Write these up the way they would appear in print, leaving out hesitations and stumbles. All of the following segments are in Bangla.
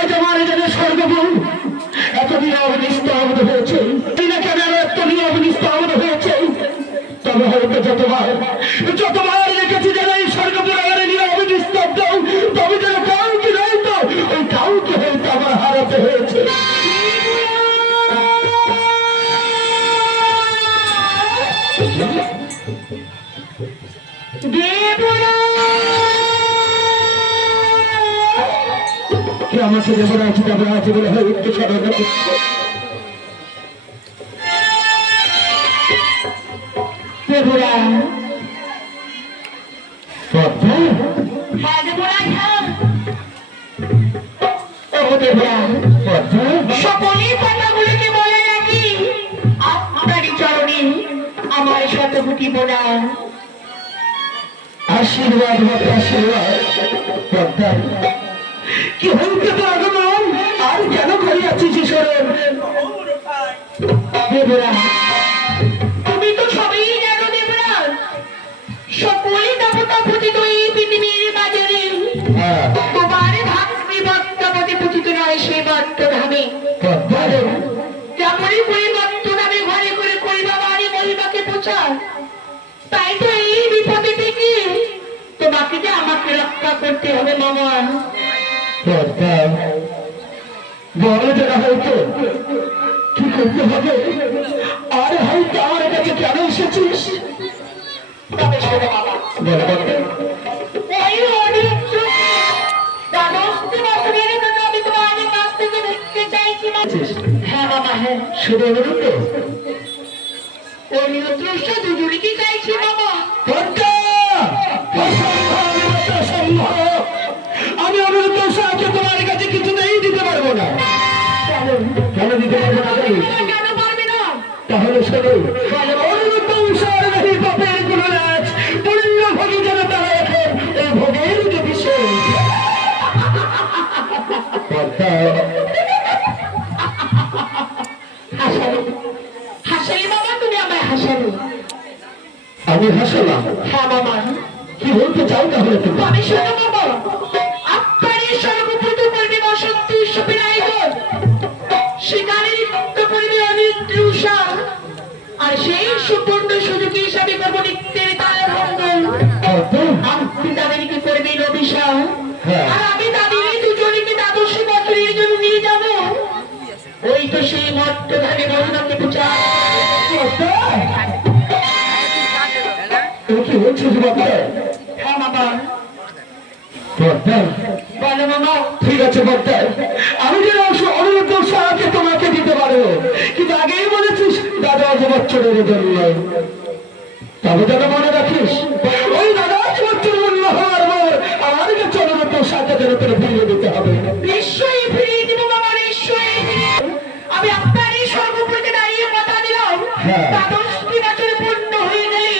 আজ আমার এখানে স্বর্গপুর এতদিন অবনিস্তব্ধ হয়েছে, কেন এত অবনিস্তব্ধ হয়েছে? তবে হয়তো যতবার রেখেছি যেন এই স্বর্গপুর আমার অবনিস্তব্ধ, তবে যেন কাউকে নয়তো ওই কাউকে হয়তো আমার হারাতে হয়েছে। আমাকে দেবরা আছে বলে হয় উঠতে সদর দেবরা সকলেই কথাগুলিকে বলে রাখি আপনারই চরণে আমার শতভূতি বোনা আশীর্বাদ আশীর্বাদ। কি হইতে তো আগমন আর কেন করিয়াছিস ঈশ্বরের? দেবরা তুমি তো সবই জানো দেবরা, সকলেই দেবতা পতিত এই পৃথিবীর বাজারে তোমার ভাতৃভক্তপতি পতিত নয় সে বর্তভাবে যেমনই পরিবর্তন আমি ঘরে করে করিবা বাড়ি মহিমাকে প্রচার। তাই তো এই বিপদে থেকে তোমাকে যে আমাকে রক্ষা করতে হবে মামা। বড় যারা হয়তো কি করতে হবে আর হয়তো আমার কাছে কেন এসেছিস? তবে শোনো বাবা, হ্যাঁ বাবা, হ্যাঁ শুধু অনুরোধ দুজনকে চাইছি বাবা। আমি অনুরোধ তোমার কাছে কিছুতেই দিতে পারবো না। কেন দিতে পারবো না? কেন পারবে না? তাহলে শোনো, অনুরোধ পাপের কোন রাজ পুণ্য ভোগী যেন তারা এখন এই ভোগের যে বিষয় হাসালি বাবা, তুমি আমায় হাসালি। আমি হাসালাম? হ্যাঁ বাবা। কি বলতে চাও তাহলে তুমি? আমি শোনো বাবা, আপনার এই সর্বভূত করবে বসন্ত উৎসবের আয়োজন, সেখানে নৃত্য করবে অনিত্র উষা, আর সেই সুপূর্ণ সুযোগ হিসাবে করব নৃত্যের তালভঙ্গ। আপনি তাদেরকে করবেন অভিশাপ, আর আমি তাদের দুজনকে দ্বাদশ বছরের জন্য নিয়ে যাব ওই তো সেই মর্তধারী মহিমাকে প্রচার। কি হচ্ছে হ্যাঁ বাবা। বলো মামা। ঠিক আছে বর্দার, আমি যেন অনুরোধ সাহায্য তোমাকে দিতে পারবো, কিন্তু আগেই বলেছিস দাদা বছরের জন্য। তবে যেন মনে রাখিস ওই দাদা বছর মূল্য হওয়ার পর আমার কাছে অনুরোধ সাহায্য যেন তোর ফিরিয়ে দিতে হবে। নিশ্চয়ই ফিরিয়ে দিব বাবা, নিশ্চয়ই। আমি আপনার এই সর্বপুরীতে দাঁড়িয়ে কথা দিলাম, দ্বাদশটি বছর পূর্ণ হয়ে গেলে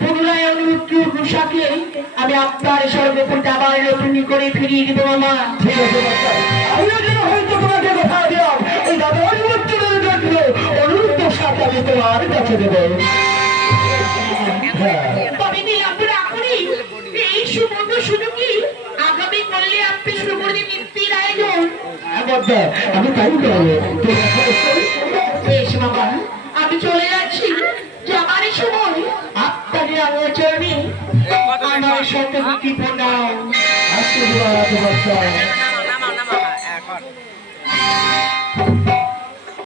পুনরায় অনুরোধ উষাকে আমি আপনার সর্বপুরীতে আবার নতুন করে ফিরিয়ে দিব মামা। ঠিক আছে বাচ্চা, আমিও যেন হয়তো তোমাকে কথা দিলাম এই দাদা অনুরোধ জন্য অনুরোধ উষাকে আমি তোমার কাছে দেব। তবে আপনার এখনই এই সুবর্ণ সুযোগই আগামী করলে আপনি শুরু করে মৃত্যুর আয়োজন। আমি তাই করবো। বেশ বাবা, আমি চলে যাচ্ছি। যে আমার এই সময় আপনাদের আলোচনে আমার সাথে প্রণাম আশীর্বাদ।